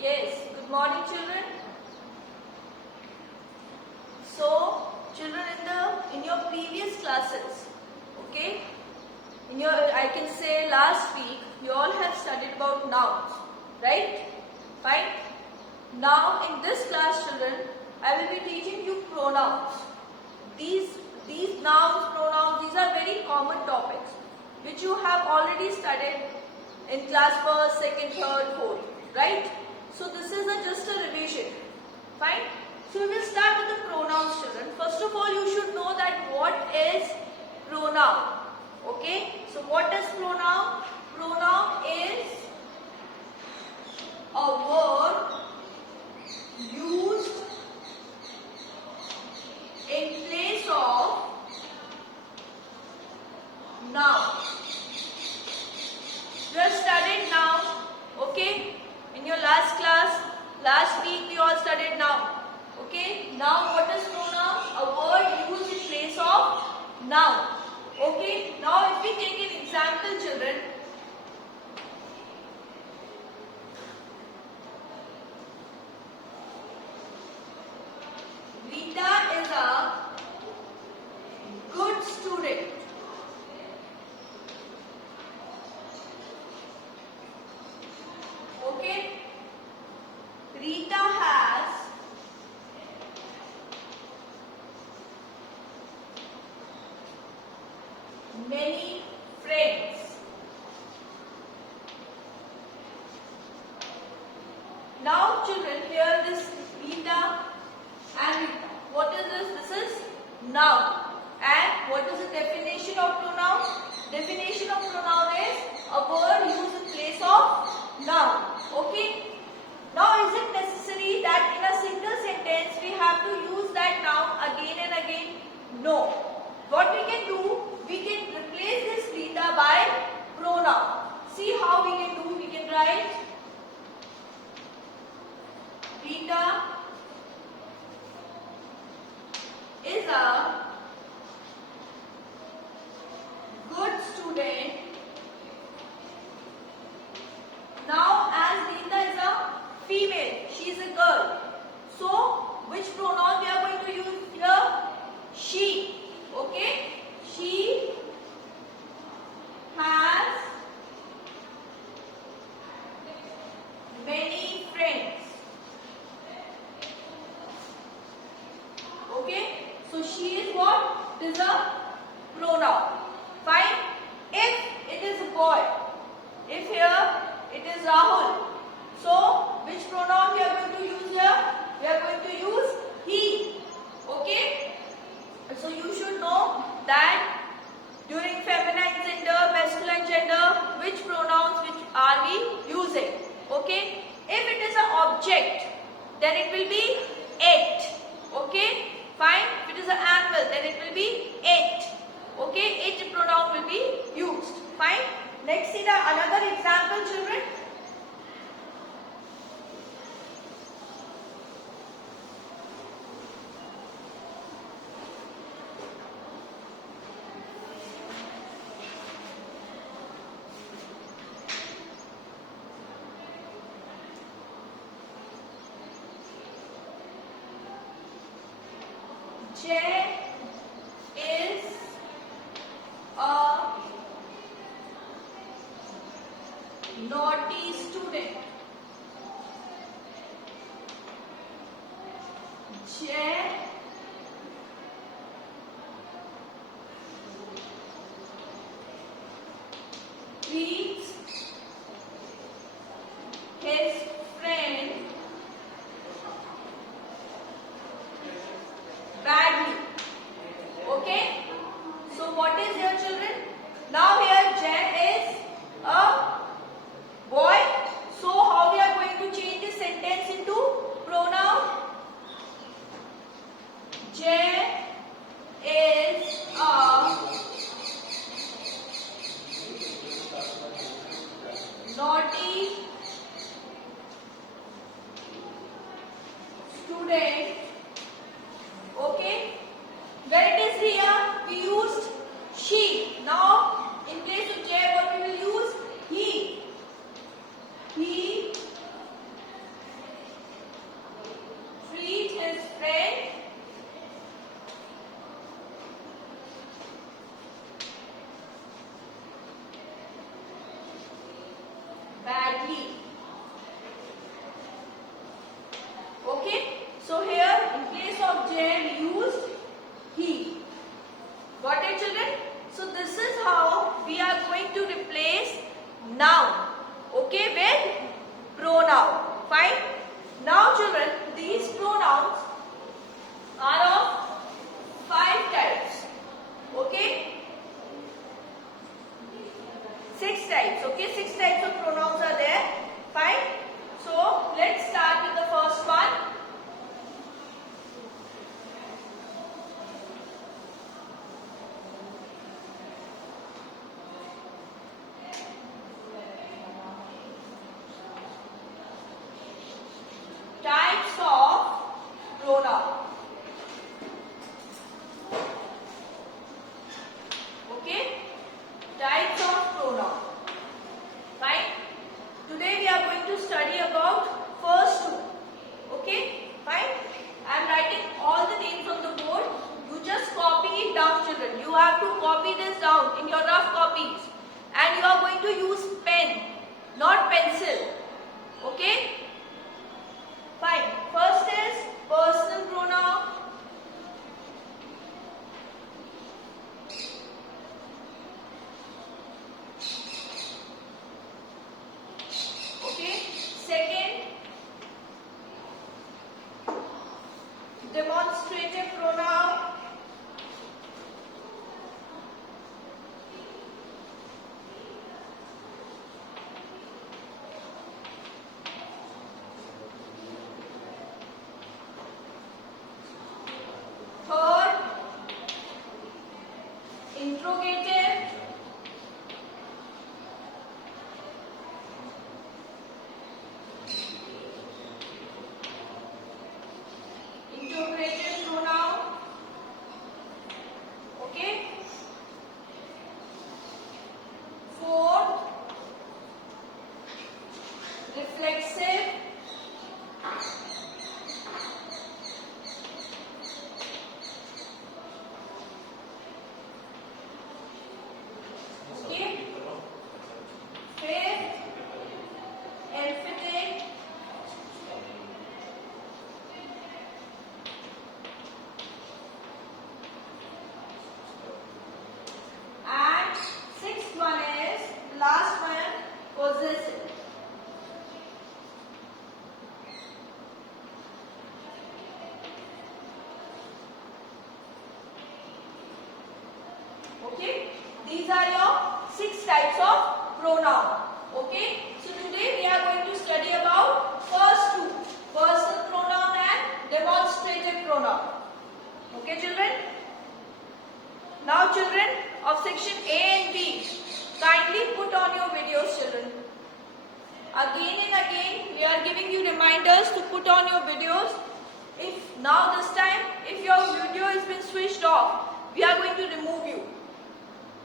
Yes, good morning children. So, children in your previous classes, okay, I can say last week you all have studied about nouns, right? Fine. Now in this class children, I will be teaching you pronouns. These nouns, pronouns, these are very common topics which you have already studied in class first, second, third, fourth, right? So this is just a revision. Fine. So we will start with the pronouns children. First of all, you should know that what is pronoun. Okay. So what is pronoun? Pronoun is a word used in place of noun. You have studied noun, okay? In your last class, last week we all studied noun, okay? Now what is pronoun? A word used in place of noun, okay? Now if we take an example children, Rita is a good student. Okay? Rita has many friends. Now children, here this Rita and Rita. What is this? This is noun. And what is the definition of pronoun? Definition of pronoun is a word used in place of noun. Okay? Now is it necessary that in a single sentence we have to use that noun again and again? No. What we can do? We can replace this Rita by pronoun. See how we can do? We can write Rita is a good student. Now as Rita is a female, she is a girl. So which pronoun we are going to use here? She. Okay? She has many friends. Okay? So she is what? It is a pronoun. Fine? If it is a boy, if here it is Rahul, so which pronoun we are going to use here? We are going to use he. Okay? So you should know that during feminine gender, masculine gender, which pronouns which are we using? Okay? If it is an object, then it will be it. Okay? Fine. If it is an animal, then it will be it. Okay? It pronoun will be used. Fine. Next, see another example, children. Jay is a naughty student. Jay treats his friend badly. Okay? So what is here children? Now here Jay is a boy. So how we are going to change this sentence into pronoun? Jay is a naughty student. Okay? Where it is here, we used she. Now, in place of J, what we will use? He. He noun. Okay, with pronoun. Fine. Now children, these pronouns are of 5 types. Okay. 6 types. Okay, 6 types of pronouns are there. Fine. So let's start with the first one. Types of pronoun. Okay, types of pronoun. Fine. Today we are going to study about first two. Okay, fine. I am writing all the names on the board. You just copy it down, children. You have to copy this down in your rough copies, and you are going to use pen, not pencil. Okay. Fine. First is personal pronoun. Okay. Second, demonstrative pronoun. Third, interrogative. Interrogative pronoun. Okay. Fourth, reflexive. Okay. Fifth, emphatic. And sixth one is, the last one, possessive. Okay, these are your 6 types of pronoun. Okay, so today we are going to study about first two, personal pronoun and demonstrative pronoun. Okay, children. Now, children of section A and B, kindly put on your videos, children. Again and again, we are giving you reminders to put on your videos. If now this time, if your video has been switched off, we are going to remove you.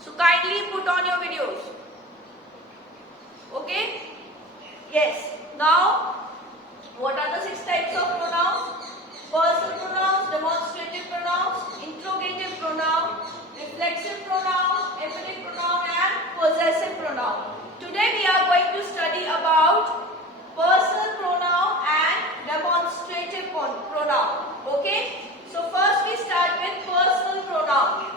So kindly put on your videos. Okay? Yes. Now, what are the 6 types of pronouns? Personal pronouns, demonstrative pronouns, interrogative pronoun, reflexive pronoun, emphatic pronoun and possessive pronoun. Today we are going to study about personal pronoun and demonstrative pronoun. Okay? So first we start with personal pronoun.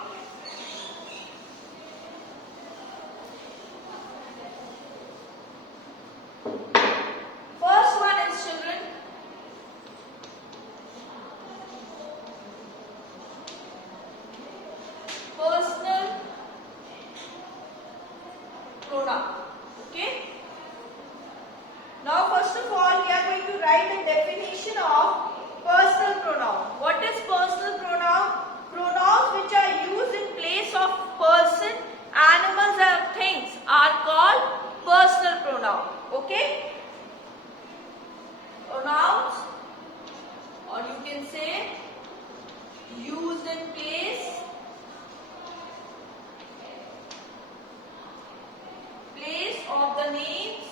First one is, children, personal pronoun. Okay. Now first of all we are going to write the definition of personal pronoun. What is personal pronoun? Pronouns which are used in place of person, animals or things are called personal pronoun. Okay. Pronouns, or you can say used in place of the names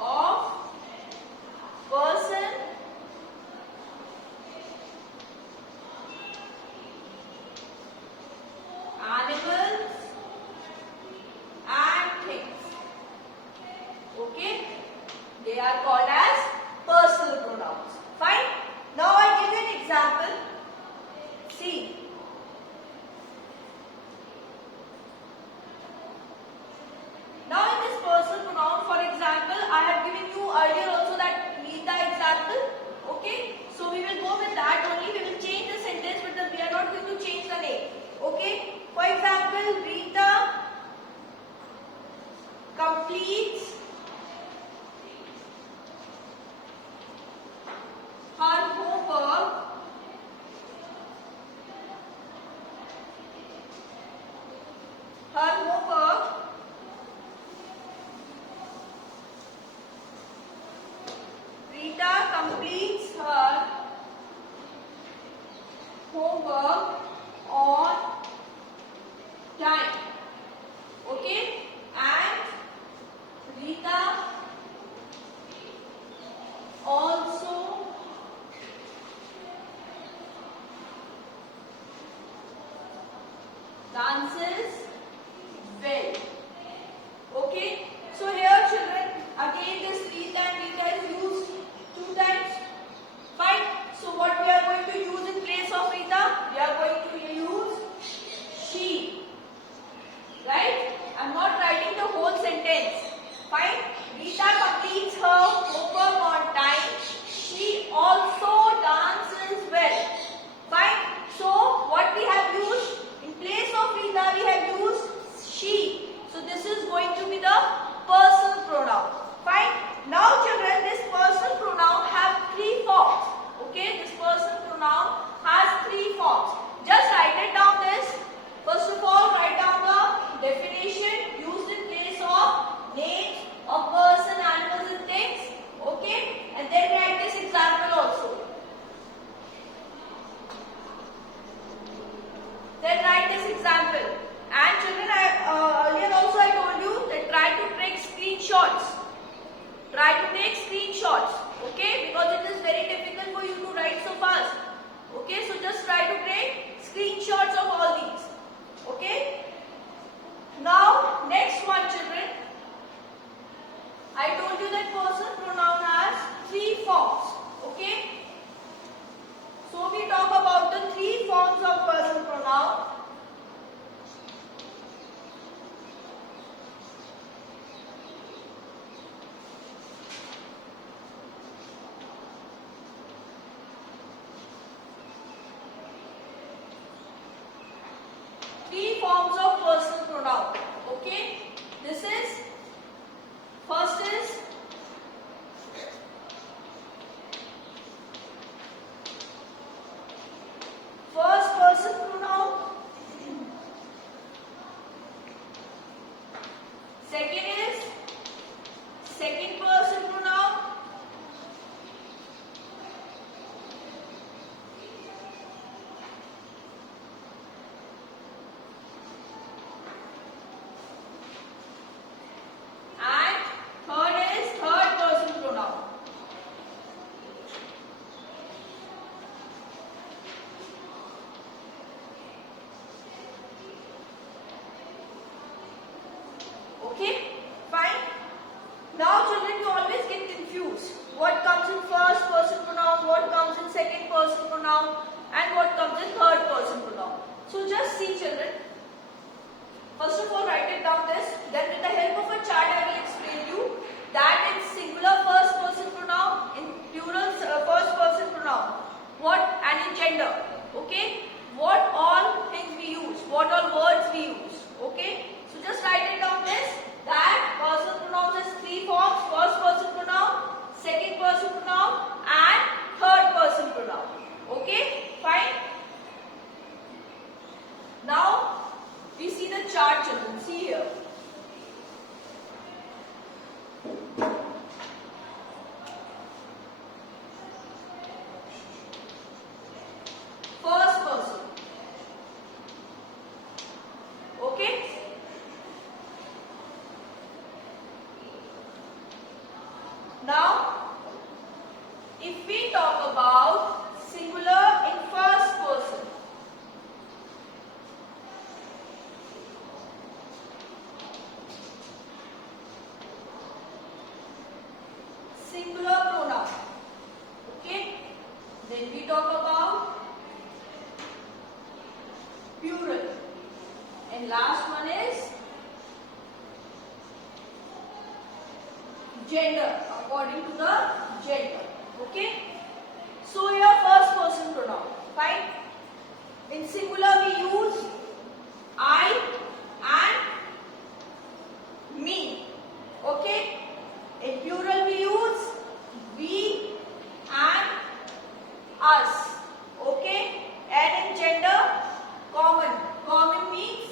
of person, animals and things. Okay, they are called as personal pronouns. Fine. Now I give you an example. See, homework. Rita completes her homework on time. Okay? And Rita also dances well. Okay? So here children, again this Rita and Rita is used 2 times. Fine. So what we are going to use in place of Rita? We are going to use she. Right? I am not writing the whole sentence. Fine. Rita completes her homework on time. She also dances well. Fine. So what we have used? In place of Rita we have used she. So this is going to be the personal pronoun. Fine. Now children, this personal pronoun have 3 forms. Okay, this personal pronoun has 3 forms. Just write it down this. First of all, write down the definition used in place of names of person, animals and things. Okay, and then write this example also. Then write this example. And children, earlier also I told you that try to take screenshots. Try to take screenshots. Okay, because it is very difficult for you to write so fast. Okay, so just try to take screenshots of all these. Okay. Now next one children. I told you that personal pronoun has 3 forms. Okay. So we talk about the 3 forms of personal pronoun. Forms of personal pronoun. Okay, this is first is first person pronoun, second is second person pronoun, okay, fine. Now children, you always get confused. What comes in first person pronoun, what comes in second person pronoun and what comes in third person pronoun. So just see children. First of all, write it down this. Then with the help of a chart I will explain you that in singular first person pronoun, in plural first person pronoun, what and in gender. Okay, what all things we use, what all words we use. Okay, so just write it down this, that personal pronoun has 3 forms: first person pronoun, second person pronoun and third person pronoun. Okay, fine. Now we see the chart children. See here. First person. Okay. Now, if we talk about singular in first person, singular pronoun. Okay. Then we talk about plural. And last one is gender, according to the gender. Okay. So your first person pronoun. Fine. In singular we use I and me. Okay. In plural we use we and us. Okay. And in gender, common. Common means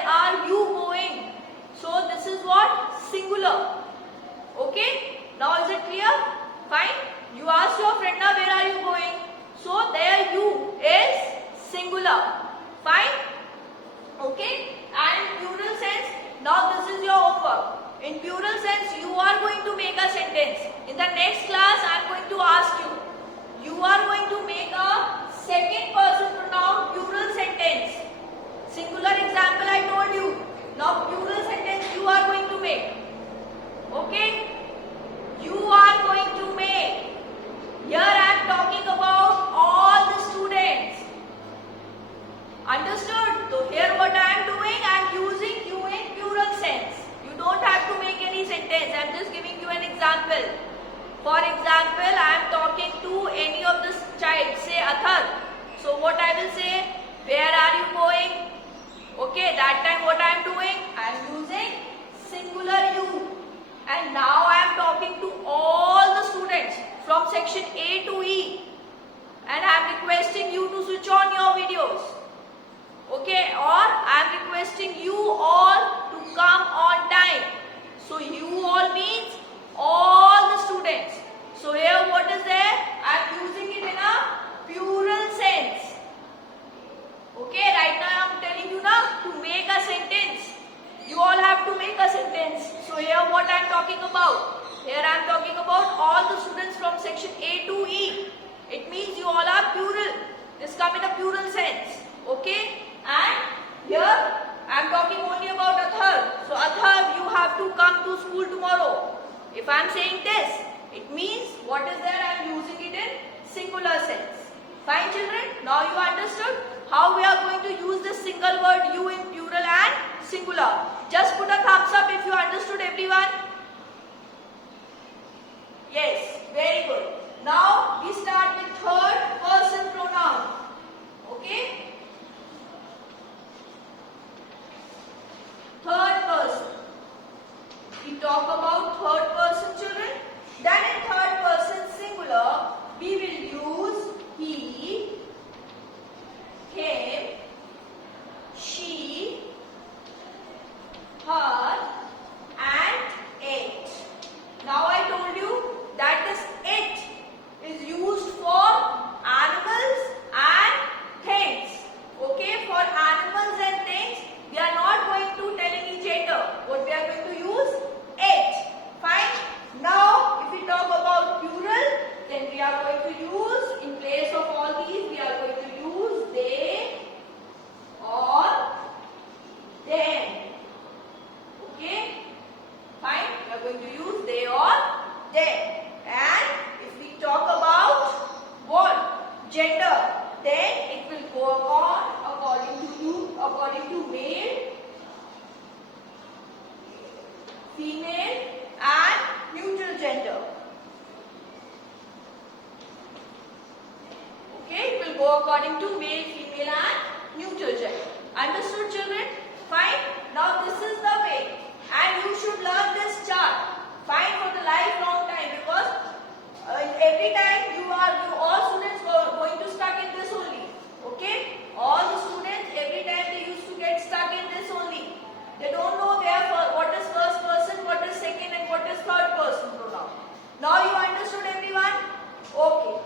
where are you going? So this is what? Singular. Okay? Now is it clear? Fine. You ask your friend, now where are you going? So there you is singular. Fine? Okay? And plural sense, now this is your homework. In plural sense, you are going to make a sentence. In the next class, I am going to ask you. You are going to make a second person pronoun plural sentence. Singular example I told you. Now plural sentence you are going to make. Okay? You are going to make. Here I am talking about all the students. Understood? So here what I am doing, I am using you in plural sense. You don't have to make any sentence. I am just giving you an example. For example, I am talking to any of the child, say Athar. So what I will say, where are you going? Okay, that time what I am doing, I am using singular you. And now I am talking to all the students from section A to E. And I am requesting you to switch on your videos. Okay, or I am requesting you all to come on time. So you all means all the students. So here what is there? I am using it in a plural sense. Okay, right now I am telling you now to make a sentence. You all have to make a sentence. So here what I am talking about? Here I am talking about all the students from section A to E. It means you all are plural. This come in a plural sense. Okay? And here I am talking only about Athar. So Athar, you have to come to school tomorrow. If I am saying this, it means what is there? I am using it in singular sense. Fine children? Now you understood how we are going to use this single word you in plural and singular. Just put a thumbs up if you understood, everyone. Yes, very good. Now we start with third person pronoun. Okay? Third person. We talk about third person, children. Then in third person singular, we will use he, him, she, her, and it. Now I told you that this it is used for animals and things. Okay, for animals and things, we are not going to tell any gender. What we are going to use? It. Fine. Now, if we talk about plural, then we are going to use, in place of all these, we are going to use they or them. Okay? Fine. We are going to use they or them. And if we talk about what? Gender, then it will go on according to male, female and neutral gender. Okay, it will go according to male, female and neutral gender. Understood, children? Fine. Now this is the way, and you should learn this chart. Fine, for the lifelong time, because every time you all students going to stuck in this only. Okay, all the students every time they used to get stuck in this only. They don't know what is first person, what is second, and what is third person pronoun. Now you understood, everyone? Okay.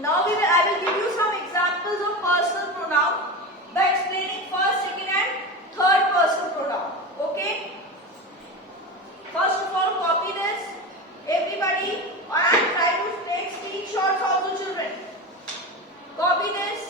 Now I will give you some examples of personal pronoun by explaining first, second, and third person pronoun. Okay. First of all, copy this, everybody, and try to take screenshots also, children. Copy this.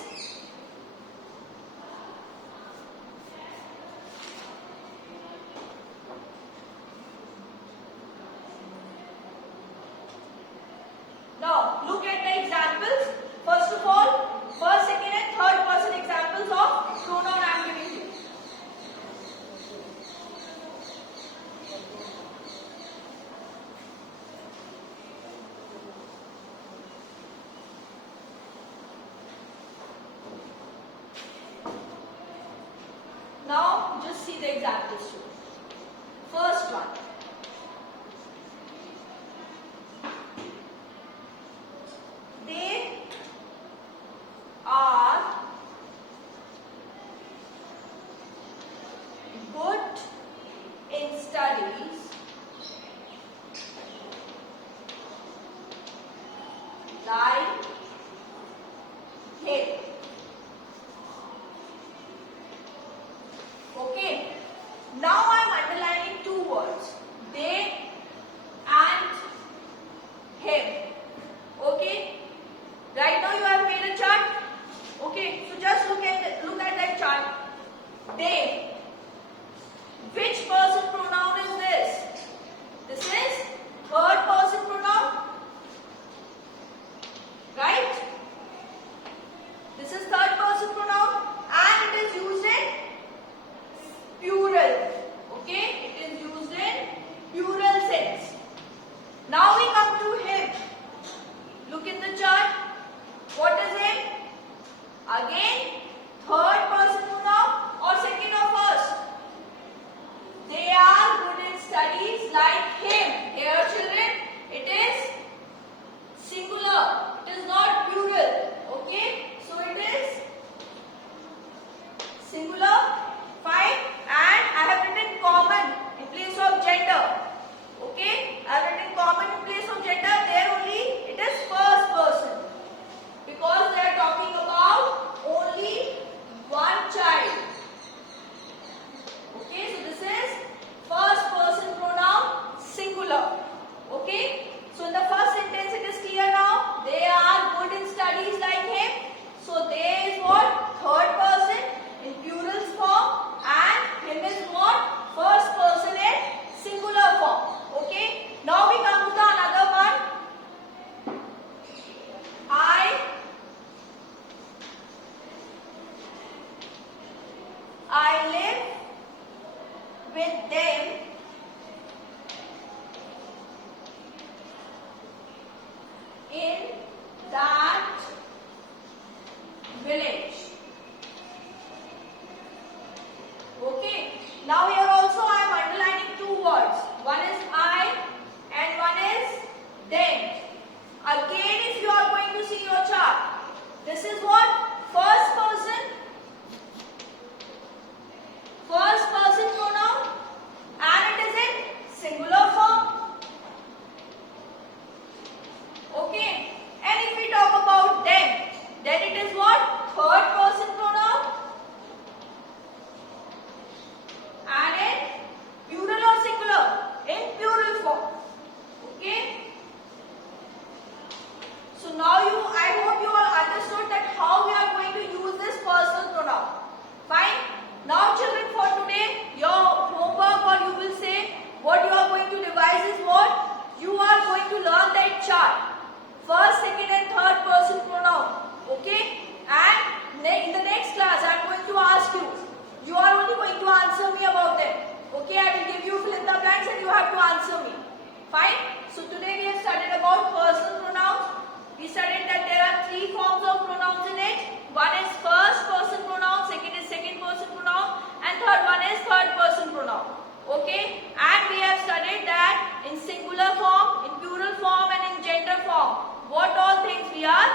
Now, look at the examples. First of all, first, second, and third person examples of pronoun I am giving you. Now, just see the examples too. First one. They are studies like him. Okay. Now I am underlining two words. They and him. Okay. Right now you have made a chart. Okay. So just look at that chart. They. Which person pronoun is this? This is third person pronoun. Right? This is third person pronoun and it is used in plural. Okay? It is used in plural sense. Now we come to him. Look in the chart. What is it? Again, third person pronoun or second or first? They are good in studies like him. Here children, it is singular. It is not plural. Okay? So it is singular. Fine. And I have written common in place of gender. Okay? I have written common in place of gender. There only it is first person. Because they are talking about only one child. Okay? So this is first person pronoun singular. Okay? So in the first sentence it is clear now. They are good in studies like him. So they is what? Third person in plural form and him is what? First person in singular form. Okay? Now we come to the another one. I live with them in that village. Okay. Now here also I am underlining two words. One is I and one is them. Again, if you are going to see your chart, this is what? First person pronoun and it is in singular form. Okay. And if we talk about them, then it is what? Third person pronoun and in plural or singular? In plural form. Okay. So now I hope you all understood that how we are going to use this personal pronoun. Fine. Now children, for today your homework or you will say what you are going to revise is what? You are going to learn that chart. First, second and third person pronoun. Okay? And in the next class I am going to ask you. You are only going to answer me about them. Okay? I will give you fill in the blanks and you have to answer me. Fine? So today we have studied about personal pronouns. We studied that there are three forms of pronouns in it. One is first person pronoun, second is second person pronoun and third one is third person pronoun. Okay? And we have studied that in singular form, in plural form and in gender form. What all things we are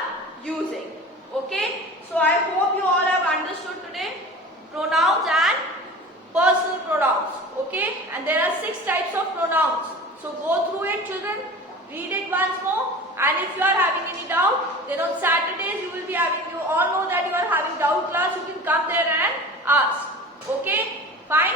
using. Okay? So I hope you all have understood today pronouns and personal pronouns. Okay? And there are 6 types of pronouns. So go through it children. Read it once more. And if you are having any doubt, then on Saturdays you will be having, you all know that you are having doubt class. You can come there and ask. Okay? Fine?